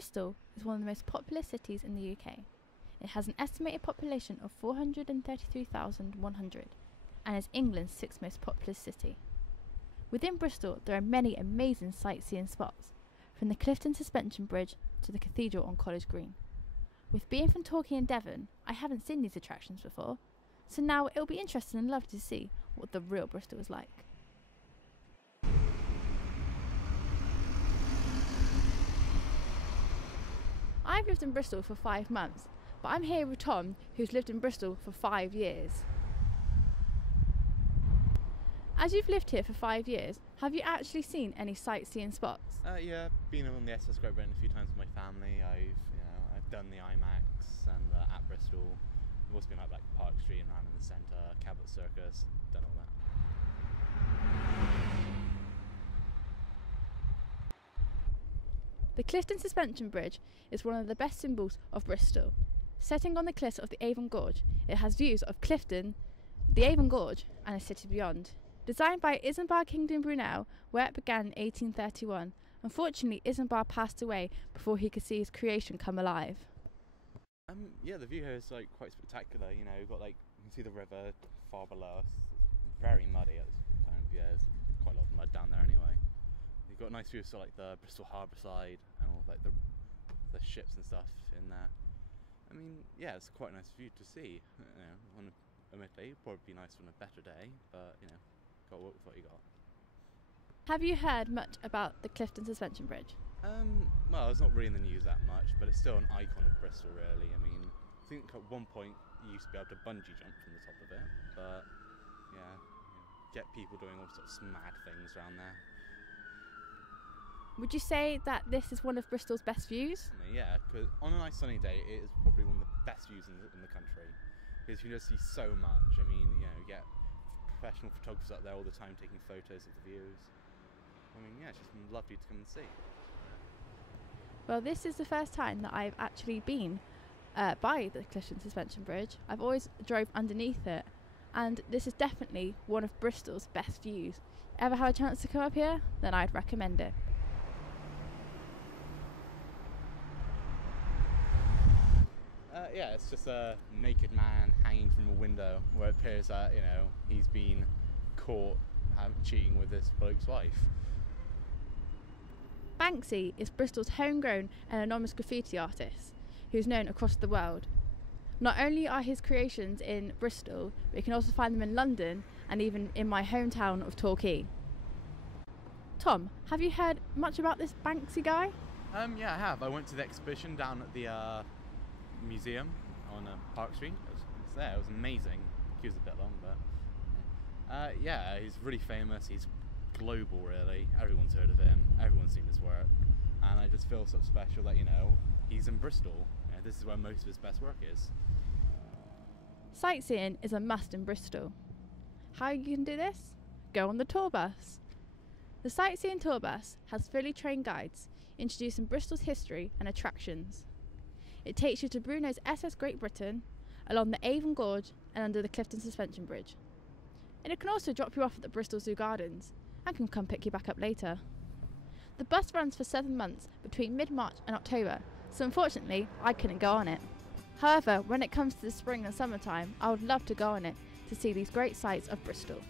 Bristol is one of the most populous cities in the UK. It has an estimated population of 433,100 and is England's sixth most populous city. Within Bristol there are many amazing sightseeing spots, from the Clifton Suspension Bridge to the Cathedral on College Green. With being from Torquay and Devon, I haven't seen these attractions before, so now it'll be interesting and lovely to see what the real Bristol is like. I've lived in Bristol for 5 months, but I'm here with Tom, who's lived in Bristol for 5 years. As you've lived here for 5 years, have you actually seen any sightseeing spots? Yeah, been on the SS Great Britain a few times with my family. I've done the IMAX and at Bristol. I've also been like Park Street and around in the centre, Cabot Circus, done all that. The Clifton Suspension Bridge is one of the best symbols of Bristol. Setting on the cliffs of the Avon Gorge, it has views of Clifton, the Avon Gorge and a city beyond. Designed by Isambard Kingdom Brunel, where it began in 1831, unfortunately Isambard passed away before he could see his creation come alive. Yeah, the view here is like quite spectacular. You know, you've got you can see the river far below us. It's very muddy at this time of year. There's quite a lot of mud down there anyway. You've got nice views of like the Bristol Harbour side and all like the ships and stuff in there. I mean, yeah, it's quite a nice view to see. Admittedly, it'd probably be nice on a better day, but got to work with what you got. Have you heard much about the Clifton Suspension Bridge? Well, it's not really in the news that much, but it's still an icon of Bristol, really. I mean, I think at one point you used to be able to bungee jump from the top of it, but yeah, get people doing all sorts of mad things around there. Would you say that this is one of Bristol's best views? Yeah, because on a nice sunny day, it is probably one of the best views in the country, because you can just see so much. I mean, you get professional photographers up there all the time taking photos of the views. I mean, yeah, it's just lovely to come and see. Well, this is the first time that I've actually been by the Clifton Suspension Bridge. I've always drove underneath it, and this is definitely one of Bristol's best views. Ever had a chance to come up here? Then I'd recommend it. Yeah, it's just a naked man hanging from a window where it appears that, he's been caught cheating with this bloke's wife. Banksy is Bristol's homegrown and anonymous graffiti artist, who's known across the world. Not only are his creations in Bristol, but you can also find them in London and even in my hometown of Torquay. Tom, have you heard much about this Banksy guy? Yeah, I have. I went to the exhibition down at the museum on Park Street. It was there. It was amazing. He was a bit long, but yeah, he's really famous. He's global, really. Everyone's heard of him. Everyone's seen his work, and I just feel so special that he's in Bristol. This is where most of his best work is. Sightseeing is a must in Bristol. How you can do this? Go on the tour bus. The Sightseeing tour bus has fully trained guides introducing Bristol's history and attractions. It takes you to Brunel's SS Great Britain, along the Avon Gorge and under the Clifton Suspension Bridge. And it can also drop you off at the Bristol Zoo Gardens and can come pick you back up later. The bus runs for 7 months between mid-March and October, so unfortunately I couldn't go on it. However, when it comes to the spring and summertime, I would love to go on it to see these great sights of Bristol.